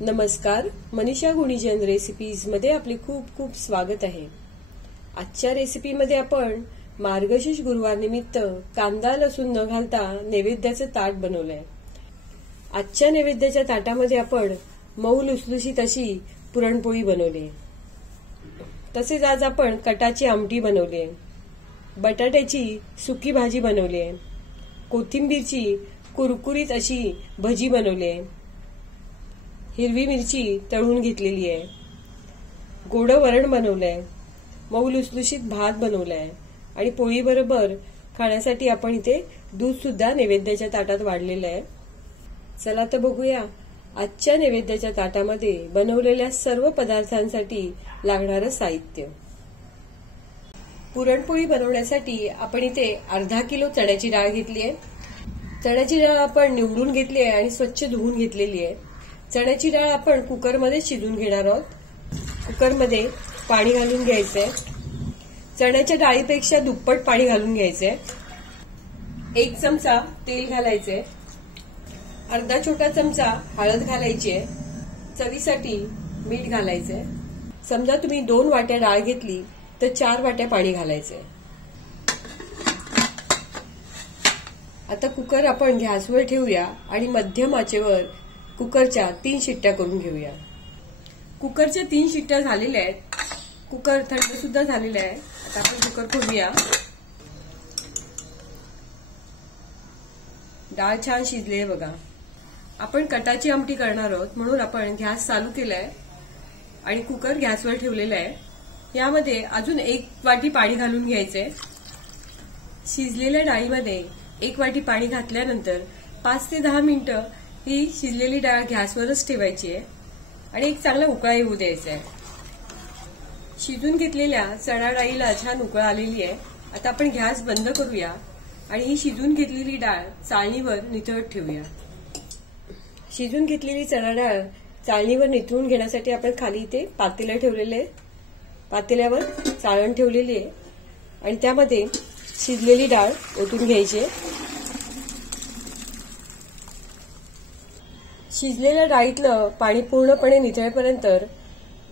नमस्कार, मनीषा गुणीजन रेसिपीज मध्ये आपले खूप खूप स्वागत आहे। आजच्या रेसिपीमध्ये आपण मार्गशीर्ष गुरुवार निमित्त कांदा लसूण न घालता नैवेद्याचं ताट बनवलंय। आजच्या नैवेद्याच्या ताटामध्ये आपण मऊ लुसलुशीत अशी पुरणपोळी बनवली, तसेच आज आपण कटाची आमटी बनवली आहे, बटाट्याची सुकी भाजी बनवली आहे, कोथिंबीरची कुरकुरीत अशी भजी बनवली आहे, हिरवी मिरची तळून घेतलेली आहे, गोड वरण बनवलंय, मऊ लुसलुशीत भात बनवलाय आणि पोळी बरोबर खाण्यासाठी आपण इथे दूध सुद्धा नैवेद्याच्या ताटात वाढलेलं आहे। चला तर बघूया आजच्या नैवेद्याच्या ताटामध्ये बनवलेल्या सर्व पदार्थांसाठी लागणारं साहित्य। पुरणपोळी बनवण्यासाठी आपण इथे अर्धा किलो चण्याची डाळ घेतली आहे। चण्याची डाळ आपण निवडून घेतली आहे आणि स्वच्छ धुवून घेतलेली आहे। चण्याची डाळ आपण कुकरमध्ये शिजवून घेणार आहोत। कुकरमध्ये पाणी घालून घ्यायचंय, चण्याच्या डाळीपेक्षा दुप्पट पाणी घालून घ्यायचंय। 1 चमचा तेल घालायचंय, अर्धा छोटा चमचा हळद घालायची आहे, चवीसाठी मीठ घालायचंय। समजा तुम्ही 2 वाट्या डाळ घेतली तर 4 वाट्या पाणी घालायचंय। आता कुकर आपण गॅसवर ठेवूया आणि मध्यम आचेवर कुकरच्या 3 शिट्ट्या करून घेऊया। कुकरच्या 3 शिट्ट्या झालेल्या आहेत, कुकर थंड सुद्धा झालेला आहे। आता आपण कुकर खोलूया। डाळ छान शिजली आहे बघा। आपण कटाची आमटी करणार आहोत म्हणून आपण गॅस चालू केलाय आणि कुकर गॅसवर ठेवलेला आहे। यामध्ये अजून 1 वाटी पाणी घालून घ्यायचंय। शिजलेल्या डाळीमध्ये 1 वाटी पाणी घातल्यानंतर 5 ते 10 मिनिटं ही शिजलेली डाळ गॅसवरच ठेवायची आहे आणि एक चांगला उकळा येऊ द्यायचा आहे। शिजून घेतलेल्या चणा डाळीला छान उकळ आलेली आहे। आता आपण गॅस बंद करूया आणि ही शिजून घेतलेली डाळ चाळणीवर निथळत ठेवूया। शिजून घेतलेली चणा डाळ चाळणीवर निथळून घेण्यासाठी आपण खाली इथे पातेलं ठेवलेले आहे। पातेल्यावर चाळण ठेवलेली आहे आणि त्यामध्ये शिजलेली डाळ ओतून घ्यायची आहे। शिजलेल्या डाळीतलं पाणी पूर्णपणे निथळेपर्यंत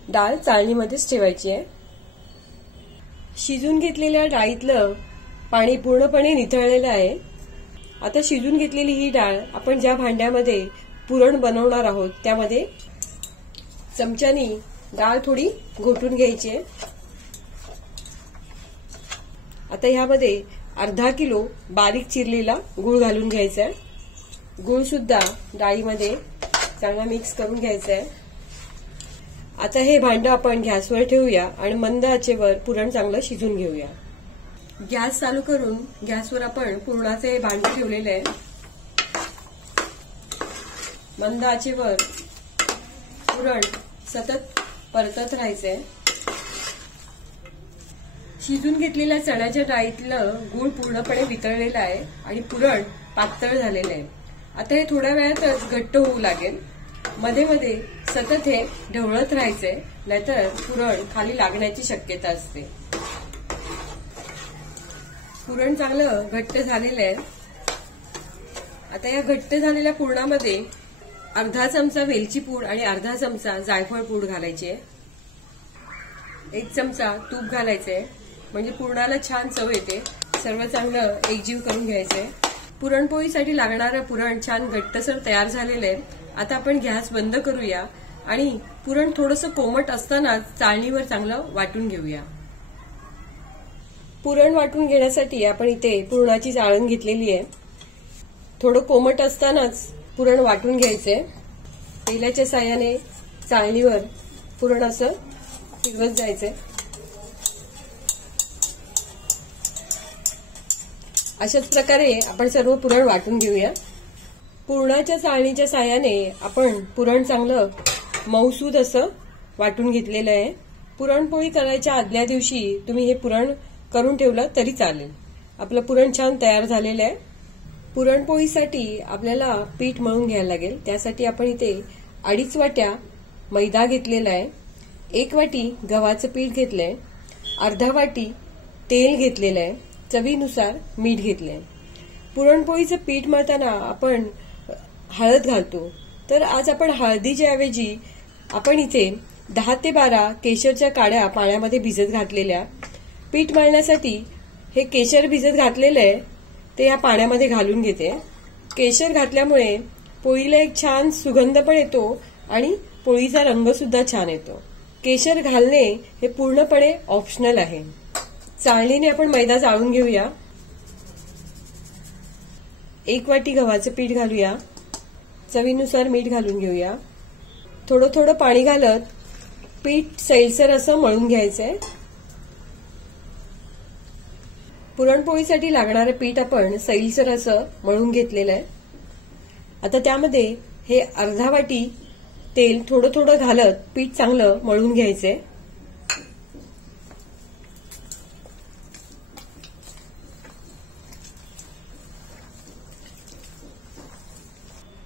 डाळ चाळणीमध्येच ठेवायची आहे। शिजून घेतलेल्या डाळीतलं पाणी पूर्णपणे निथळलेलं आहे। आता शिजून घेतलेली ही डाळ आपण ज्या भांड्यामध्ये पुरण बनवणार आहोत त्यामध्ये चमच्यानी डाळ थोडी घोटून घ्यायची आहे। आता ह्यामध्ये अर्धा किलो बारीक चिरलेला गूळ घालून घ्यायचा आहे। गूळ सुद्धा डाळीमध्ये चांगला मिक्स करून घ्यायचा आहे। आता हे भांडं आपण गॅसवर ठेवूया आणि मंद आचेवर पुरण चांगलं शिजून घेऊया। गॅस चालू करून गॅसवर आपण पुरणाचे भांडं ठेवलेले आहे। मंद आचेवर पुरण सतत परतत राहायचंय। शिजून घेतलेल्या चण्याच्या डाळीतलं गूळ पूर्णपणे वितळलेलं आहे आणि पुरण पातळ झालेलं आहे। आता हे थोड्या वेळातच घट्ट होऊ लागेल। मध्ये मध्ये सतत हे ढवळत राहायचंय, नाहीतर पुरण खाली लागण्याची शक्यता असते। पुरण चांगलं घट्ट झालेलं आहे। आता या घट्ट झालेल्या पुरणामध्ये अर्धा चमचा वेलची पूड आणि अर्धा चमचा जायफळ पूड घालायची आहे। 1 चमचा तूप घालायचंय, म्हणजे पुरणाला छान चव येते। सर्व चांगलं एकजीव करून घ्यायचंय। पुरणपोळीसाठी लागणारं पुरण छान घट्टसर तयार झालेलं आहे। आता आपण गॅस बंद करूया आणि पुरण थोडंसं कोमट असताना चाळणीवर चांगलं वाटून घेऊया। पुरण वाटून घेण्यासाठी आपण इथे पुरणाची चाळण घेतलेली आहे। थोडं कोमट असतानाच पुरण वाटून घ्यायचंय। तेलाच्या साहाय्याने चाळणीवर पुरण असं फिरवत जायचंय। अशाच प्रकारे आपण सर्व पुरण वाटून घेऊया। पुरणाच्या चाळणीच्या साहाय्याने आपण पुरण चांगलं मऊसूद असं वाटून घेतलेलं आहे। पुरणपोळी करायच्या आदल्या दिवशी तुम्ही हे पुरण करून ठेवलं तरी चालेल। आपलं पुरण छान तयार झालेलं आहे। पुरणपोळीसाठी आपल्याला पीठ मळून घ्यायला लागेल। त्यासाठी आपण इथे 2.5 वाट्या मैदा घेतलेला आहे, 1 वाटी गव्हाचं पीठ घेतलंय, अर्धा वाटी तेल घेतलेलं आहे, चवीनुसार मीठ घेतलंय। पुरणपोळीचं पीठ मळताना आपण हळद घालतो, तर आज आपण हळदीच्या ऐवजी आपण इथे 10 ते 12 केशरच्या काड्या पाण्यामध्ये भिजत घातलेल्या. पीठ मळण्यासाठी हे केशर भिजत घातलेलं आहे ते या पाण्यामध्ये घालून घेते. केशर घातल्यामुळे पोळीला एक छान सुगंध पण येतो आणि पोळीचा रंग सुद्धा छान येतो. केशर घालणे हे पूर्णपणे ऑप्शनल आहे. चाळणीने आपण मैदा चाळून घेऊया. 1 वाटी गव्हाचं पीठ घालूया. चवीनुसार मीठ घालून घेऊया. थोडं थोडं पाणी घालत पीठ सैलसर असं मळून घ्यायचंय. पुरणपोळीसाठी लागणारं पीठ आपण सैलसर असं मळून घेतलेलं आहे. आता त्यामध्ये हे अर्धा वाटी तेल थोडं थोडं घालत पीठ चांगलं मळून घ्यायचंय.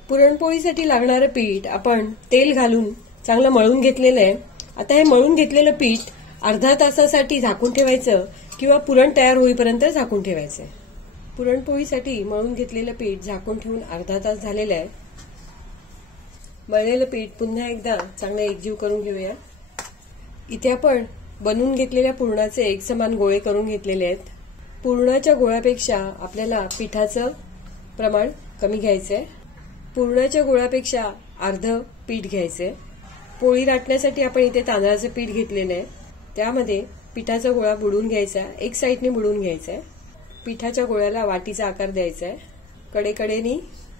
पुरणपोळीसाठी लागणारं पीठ आपण तेल घालून चांगलं मळून घेतलेलं आहे. आता हे मळून घेतलेलं पीठ अर्धा तासासाठी झाकून ठेवायचं किंवा पुरण तयार होईपर्यंत झाकून ठेवायचं. पुरणपोळीसाठी मळून घेतलेलं पीठ झाकून ठेवून अर्धा तास झालेलं आहे. मळलेलं पीठ पुन्हा एकदा चांगलं एकजीव करून घेऊया. इथे आपण बनवून घेतलेल्या पुरणाचे एकसमान गोळे करून घेतलेले आहेत. पुरणाच्या गोळ्यापेक्षा आपल्याला पिठाचं प्रमाण कमी घ्यायचंय. पुरणाच्या गोळ्यापेक्षा अर्ध पीठ घ्यायचंय. पोळी लाटण्यासाठी आपण इथे तांदळाचं पीठ घेतलेलं आहे. त्यामध्ये पिठाचा गोळा बुडवून घ्यायचा. एक साईडने बुडवून घ्यायचा आहे. पिठाच्या गोळ्याला वाटीचा आकार द्यायचा आहे. कडेकडेनी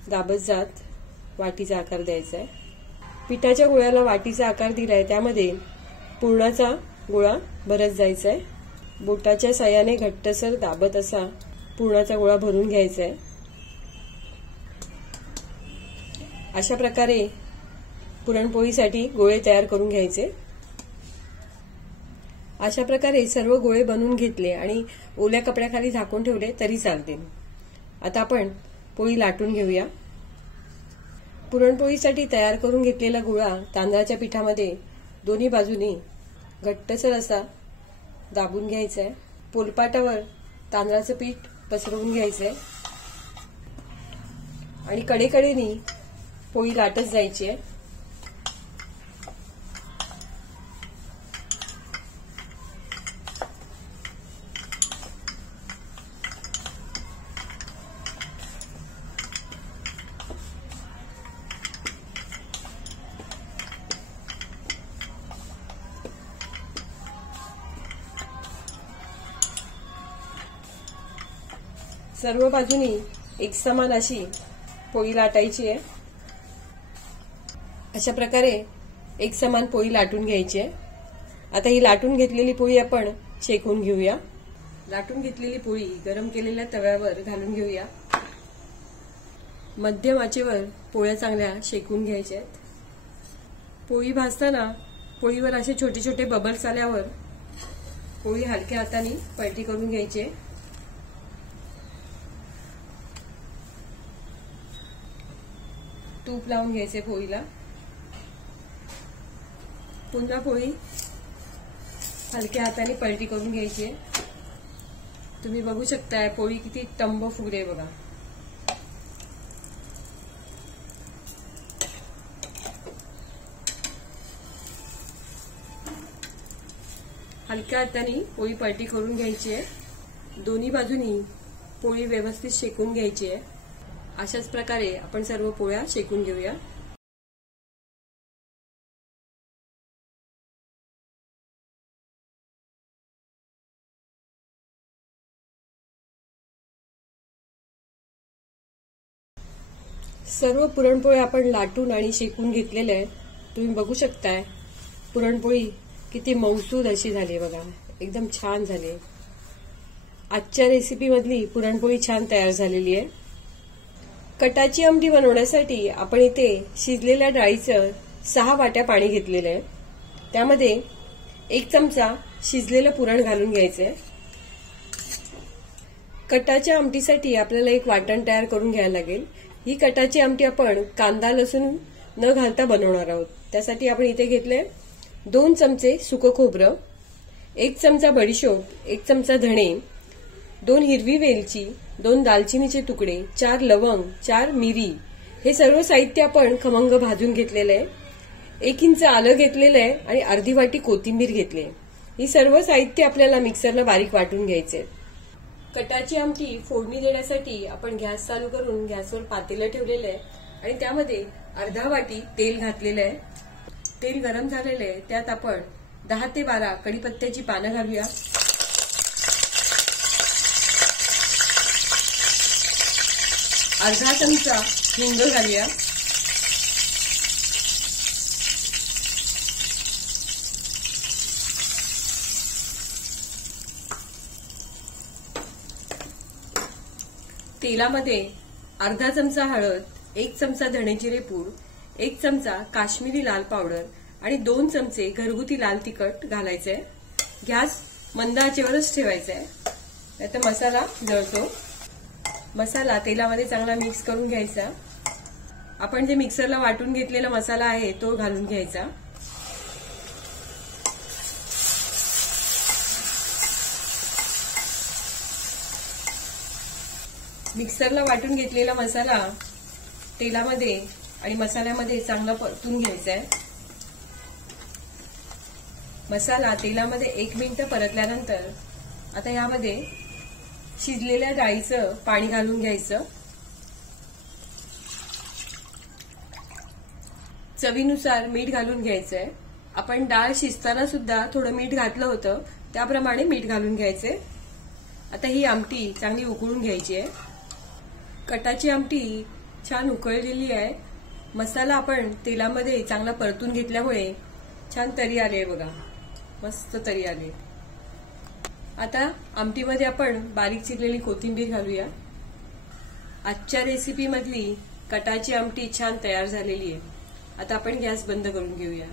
दाबत जात वाटीचा आकार द्यायचा आहे. पिठाच्या गोळ्याला वाटीचा आकार दिलाय त्यामध्ये पुरणाचा गोळा भरत जायचा आहे. बोटाच्या साह्याने घट्टसर दाबत असा पुरणाचा गोळा भरून घ्यायचा आहे. अशा प्रकारे पुरणपोळीसाठी गोळे तयार करून घ्यायचे. अशा प्रकारे सर्व गोळे बनवून घेतले आणि ओल्या कपड्याखाली झाकून ठेवले तरी चालते. आता आपण पोळी लाटून घेऊया. पुरणपोळीसाठी तयार करून घेतलेला गोळा तांदळाच्या पिठामध्ये दोन्ही बाजूनी घट्टसर असा दाबून घ्यायचा आहे. पोलपाटावर तांदळाचं पीठ पसरवून घ्यायचंय आणि कडेकडेनी पोळी लाटत जायची आहे. सर्व बाजूनी एकसमान अशी पोळी लाटायची आहे. अशा प्रकारे एकसमान पोळी लाटून घ्यायची आहे. आता ही लाटून घेतलेली पोळी आपण शेकून घेऊया. लाटून घेतलेली पोळी गरम केलेल्या तव्यावर घालून घेऊया. मध्यम आचेवर पोळ्या चांगल्या शेकून घ्यायच्या आहेत. पोळी भाजताना पोळीवर असे छोटे छोटे बबल्स आल्यावर पोळी हलक्या हाताने पलटी करून घ्यायची. तूप लावून घ्यायचे पोळीला. पुन्हा पोळी हलक्या हाताने पलटी करून घ्यायची. तुम्ही बघू शकताय पोळी किती टंब फुगले बघा. हलक्या हाताने पोळी पलटी करून घ्यायची आहे. दोन्ही बाजूनी पोळी व्यवस्थित शेकून घ्यायची आहे. अशाच प्रकारे आपण सर्व पोळ्या शेकून घेऊया. सर्व पुरणपोळी आपण लाटून आणि शेकून घेतलेल्या आहे. तुम्ही बघू शकताय पुरणपोळी किती मऊसूद अशी झाली बघा. एकदम छान झाली. आजच्या रेसिपी मधली पुरणपोळी छान तयार झालेली आहे. कटाची आमटी बनवण्यासाठी आपण इथे शिजलेल्या डाळीचं 6 वाट्या पाणी घेतलेलं आहे. त्यामध्ये 1 चमचा शिजलेलं पुरण घालून घ्यायचंय. कटाच्या आमटीसाठी आपल्याला एक वाटण तयार करून घ्यायला लागेल. ही कटाची आमटी आपण कांदा लसूण न घालता बनवणार आहोत. त्यासाठी आपण इथे घेतले 2 चमचे सुकं खोबरं, 1 चमचा बडीशोप, 1 चमचा धणे, 2 हिरवी वेलची, 2 दालचिनीचे तुकडे, 4 लवंग, 4 मिरी, हे सर्व साहित्य आपण खमंग भाजून घेतलेलं आहे. 1 इंच आलं घेतलेलं आहे आणि अर्धी वाटी कोथिंबीर घेतली आहे. ही सर्व साहित्य आपल्याला मिक्सरला बारीक वाटून घ्यायचे. कटाची आमटी फोडणी देण्यासाठी आपण गॅस चालू करून गॅसवर पातेलं ठेवलेलं आहे आणि त्यामध्ये अर्धा वाटी तेल घातलेलं आहे. तेल गरम झालेलं आहे. त्यात आपण 10 ते 12 कढीपत्त्याची पानं घालूया. अर्धा चमचा हिंग घालूया. तेलामध्ये अर्धा चमचा हळद, 1 चमचा धणेजिरे पूड, 1 चमचा काश्मीरी लाल पावडर आणि 2 चमचे घरगुती लाल तिखट घालायचंय. गॅस मंद आचेवरच ठेवायचा आहे, नाहीतर मसाला जळतो. मसाला तेलामध्ये चांगला मिक्स करून घ्यायचा. आपण जे मिक्सरला वाटून घेतलेला मसाला आहे तो घालून घ्यायचा. मिक्सरला वाटून घेतलेला मसाला तेलामध्ये आणि मसाल्यामध्ये चांगला परतून घ्यायचा आहे. मसाला तेलामध्ये 1 मिनिट परतल्यानंतर आता यामध्ये शिजलेल्या डाळीचं पाणी घालून घ्यायचं. चवीनुसार मीठ घालून घ्यायचंय. आपण डाळ शिजताना सुद्धा थोडं मीठ घातलं होतं, त्याप्रमाणे मीठ घालून घ्यायचंय. आता ही आमटी चांगली उकळून घ्यायची आहे. कटाची आमटी छान उकळलेली आहे. मसाला आपण तेलामध्ये चांगला परतून घेतल्यामुळे छान तरी आली आहे बघा, मस्त तरी आली. आता आमटीमध्ये आपण बारीक चिरलेली कोथिंबीर घालूया. आजच्या रेसिपीमधली कटाची आमटी छान तयार झालेली आहे. आता आपण गॅस बंद करून घेऊया.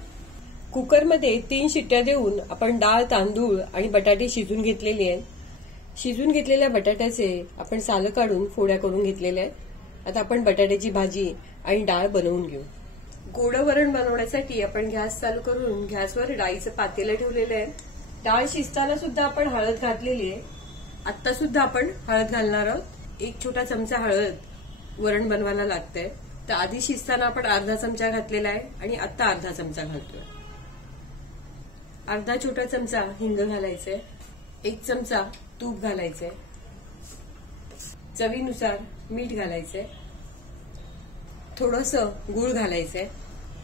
कुकरमध्ये 3 शिट्ट्या देऊन आपण डाळ, तांदूळ आणि बटाटे शिजून घेतलेले आहेत. शिजून घेतलेल्या बटाट्याचे आपण सालं काढून फोड्या करून घेतलेल्या आहेत. आता आपण बटाट्याची भाजी आणि डाळ बनवून घेऊ. गोड वरण बनवण्यासाठी आपण गॅस चालू करून गॅसवर डाळीचं पातेलं ठेवलेलं आहे. डाळ शिजताना सुद्धा आपण हळद घातलेली आहे. आता सुद्धा आपण हळद घालणार आहोत. 1 छोटा चमचा हळद वरण बनवायला लागतंय. तर आधी शिजताना आपण अर्धा चमचा घातलेला आहे आणि आता अर्धा चमचा घालतोय. अर्धा छोटा चमचा हिंग घालायचंय. 1 चमचा तूप घालायचंय. चवीनुसार मीठ घालायचंय. थोडंसं गूळ घालायचंय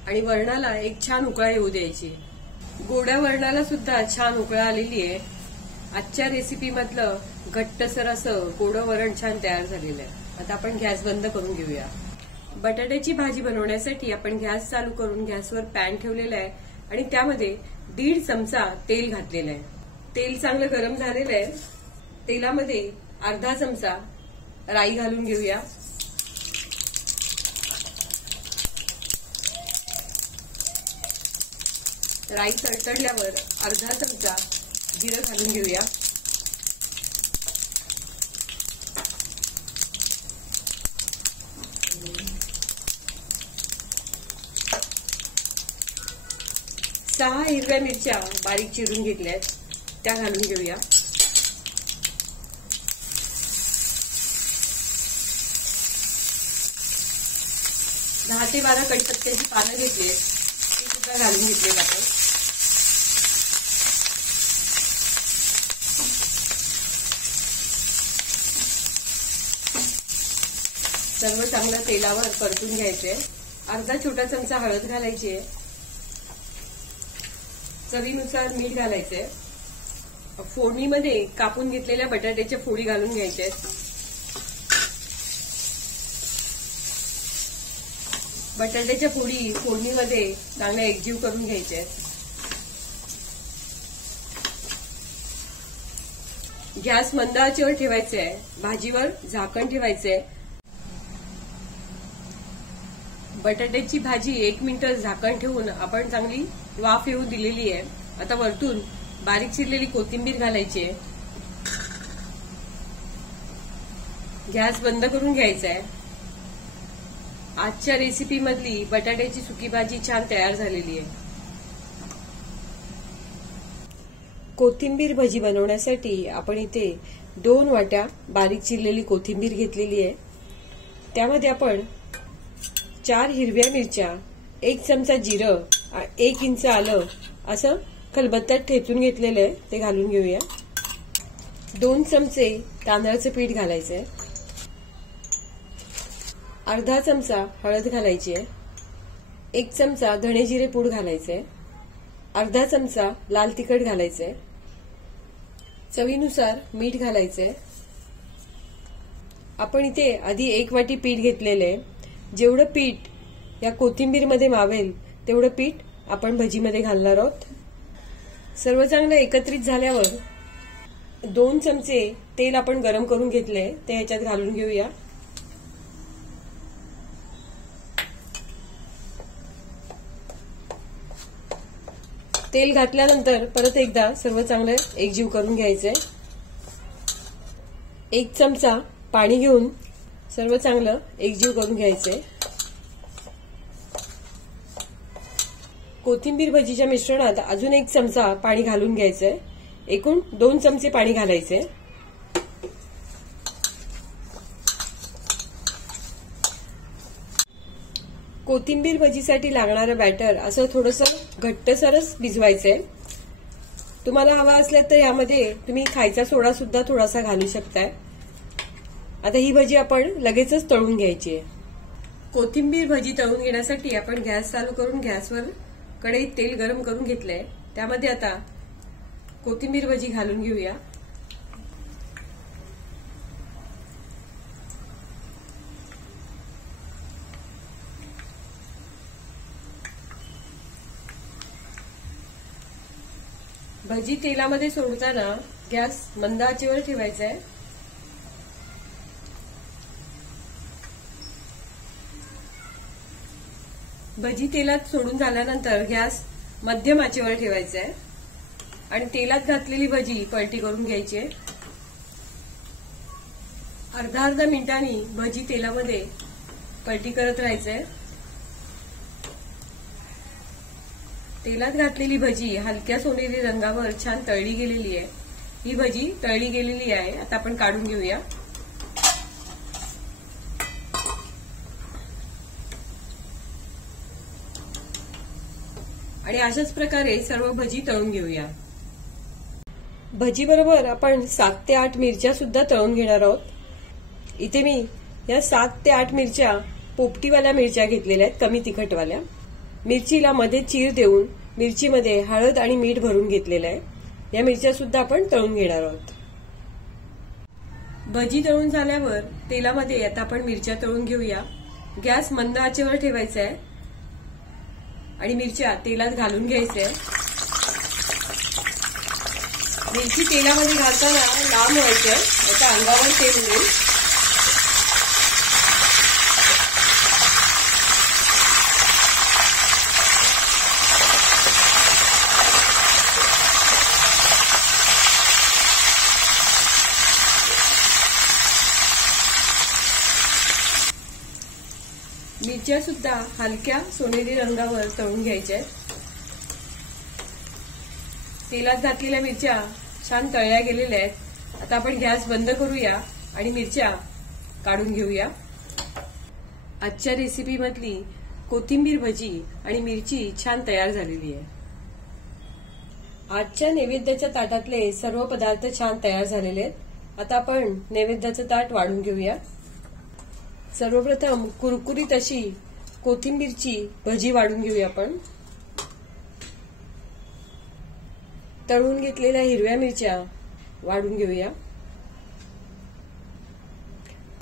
आणि वरणाला एक छान उकळा येऊ द्यायची. गोड्या वरणाला सुद्धा छान उकळा आलेली आहे. आजच्या रेसिपीमधलं घट्टसर असं गोडं वरण छान तयार झालेलं आहे. आता आपण गॅस बंद करून घेऊया. बटाट्याची भाजी बनवण्यासाठी आपण गॅस चालू करून गॅसवर पॅन ठेवलेला आहे आणि त्यामध्ये 1.5 चमचा तेल घातलेलं आहे. तेल चांगलं गरम झालेलं आहे. तेलामध्ये अर्धा चमचा राई घालून घेऊया. राई तडतडल्यावर अर्धा चमचा जिरं घालून घेऊया. सहा हिरव्या मिरच्या बारीक चिरून घेतल्यात, त्या घालून घेऊया. दहा ते 12 कढीपत्त्याची पानं घेतली, ती सुद्धा घालून घेतली आपण. सर्व चांगलं तेलावर परतून घ्यायचे. अर्धा छोटा चमचा हळद घालायची आहे. चवीनुसार मीठ घालायचंय. फोडणीमध्ये कापून घेतलेल्या बटाट्याच्या फोडी घालून घ्यायच्या. बटाट्याच्या फोडी फोडणीमध्ये चांगल्या एकजीव करून घ्यायच्या. गॅस मंद आचेवर ठेवायचे आहे. भाजीवर झाकण ठेवायचंय. बटाट्याची भाजी 1 मिनिट झाकण ठेवून आपण चांगली वाफ येऊ दिलेली आहे. आता वरतून बारीक चिरलेली कोथिंबीर घालायची आहे. गॅस बंद करून घ्यायचा आहे. आजच्या रेसिपीमधली बटाट्याची सुकी भाजी छान तयार झालेली आहे. कोथिंबीर भाजी बनवण्यासाठी आपण इथे 2 वाट्या बारीक चिरलेली कोथिंबीर घेतलेली आहे. त्यामध्ये आपण 4 हिरव्या मिरच्या, 1 चमचा जिरं, 1 इंच आलं असं खलबत्त्यात ठेचून घेतलेलं आहे ते घालून घेऊया. 2 चमचे तांदळाचं पीठ घालायचंय. अर्धा चमचा हळद घालायची आहे. 1 चमचा धणे जिरे पूड घालायचंय. अर्धा चमचा लाल तिखट घालायचंय. चवीनुसार मीठ घालायचंय. आपण इथे आधी 1 वाटी पीठ घेतलेलं आहे. जेवढं पीठ या कोथिंबीरमध्ये मावेल तेवढं पीठ आपण भजीमध्ये घालणार आहोत. सर्व चांगलं एकत्रित झाल्यावर 2 चमचे तेल आपण गरम करून घेतले ते ह्याच्यात घालून घेऊया. तेल घातल्यानंतर परत एकदा सर्व चांगलं एकजीव करून घ्यायचंय. 1 चमचा पाणी घेऊन सर्व चांगलं एकजीव करून घ्यायचंय. कोथिंबीर भजीच्या मिश्रणात अजून 1 चमचा पाणी घालून घ्यायचंय. एकूण 2 चमचे पाणी घालायचे. कोथिंबीर भजीसाठी लागणारं बॅटर असं थोडंसं घट्टसरच भिजवायचंय. तुम्हाला हवा असल्यास तर यामध्ये तुम्ही खायचा सोडा सुद्धा थोडासा घालू शकताय. आता ही भजी आपण लगेचच तळून घ्यायची आहे. कोथिंबीर भजी तळून घेण्यासाठी आपण गॅस चालू करून गॅसवर कढईत तेल गरम करून घेतलंय. त्यामध्ये आता कोथिंबीर भजी घालून घेऊया. भजी तेलामध्ये सोडताना गॅस मंद आचेवर ठेवायचा आहे. भजी तेलात सोडून झाल्यानंतर गॅस मध्यम आचेवर ठेवायचा आहे आणि तेलात घातलेली भजी पलटी करून घ्यायची आहे. अर्धा मिनिटांनी भजी तेलामध्ये पलटी करत राहायचंय. तेलात घातलेली भजी हलक्या सोनेरी रंगावर छान तळली गेलेली आहे. ही भजी तळली गेलेली आहे. आता आपण काढून घेऊया. आणि अशाच प्रकारे सर्व भजी तळून घेऊया. भजी बरोबर आपण 7 ते 8 मिरच्या सुद्धा तळून घेणार आहोत. इथे मी या 7 ते 8 मिरच्या पोपटीवाल्या मिरच्या घेतलेल्या आहेत, कमी तिखटवाल्या. मिरचीला मध्ये चीर देऊन मिरचीमध्ये हळद आणि मीठ भरून घेतलेलं आहे. या मिरच्या सुद्धा आपण तळून घेणार आहोत. भजी तळून झाल्यावर तेलामध्ये आता आपण मिरच्या तळून घेऊया. गॅस मंद आचेवर ठेवायचा आहे आणि मिरच्या तेलात घालून घ्यायच्या. मिरची तेलामध्ये घालताना लांब व्हायचं, आता अंगावर तेल उडेल. मिरच्या सुद्धा हलक्या सोनेरी रंगावर तळून घ्यायच्या. तेलात घातलेल्या मिरच्या छान तळल्या गेलेल्या आहेत. आता आपण गॅस बंद करूया आणि मिरच्या काढून घेऊया. आजच्या रेसिपीमधली कोथिंबीर भजी आणि मिरची छान तयार झालेली आहे. आजच्या नैवेद्याच्या ताटातले सर्व पदार्थ छान तयार झालेले आहेत. आता आपण नैवेद्याचं ताट वाढून घेऊया. सर्वप्रथम कुरकुरीत अशी कोथिंबीरची भजी वाढून घेऊया आपण. तळून घेतलेल्या हिरव्या मिरच्या वाढून घेऊया.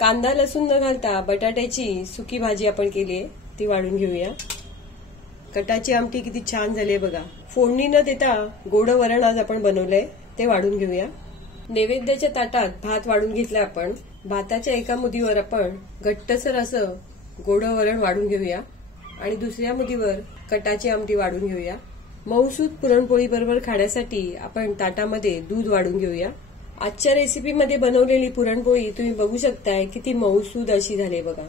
कांदा लसूण न घालता बटाट्याची सुकी भाजी आपण केली आहे ती वाढून घेऊया. कटाची आमटी किती छान झाली आहे बघा. फोडणी न देता गोड वरण आज आपण बनवलंय ते वाढून घेऊया. नैवेद्याच्या ताटात भात वाढून घेतला आपण. भाताच्या एका मुदीवर आपण घट्टसर असं गोड वरण वाढून घेऊया आणि दुसऱ्या मुदीवर कटाची आमटी वाढून घेऊया. मऊसूद पुरणपोळी बरोबर खाण्यासाठी आपण ताटामध्ये दूध वाढून घेऊया. आजच्या रेसिपीमध्ये बनवलेली पुरणपोळी तुम्ही बघू शकताय किती मऊसूद अशी झाली बघा.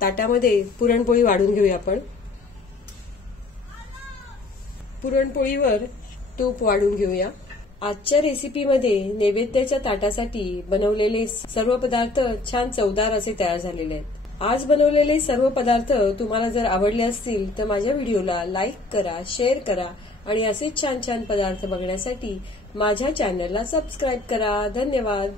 ताटामध्ये पुरणपोळी वाढून घेऊया आपण. पुरणपोळीवर तूप वाढून घेऊया. आजच्या रेसिपीमध्ये नैवेद्याच्या ताटासाठी बनवलेले सर्व पदार्थ छान चवदार असे तयार झालेले आहेत. आज बनवलेले सर्व पदार्थ तुम्हाला जर आवडले असतील तर माझ्या व्हिडिओला लाईक करा, शेअर करा आणि असेच छान छान पदार्थ बघण्यासाठी माझ्या चॅनलला सबस्क्राईब करा. धन्यवाद.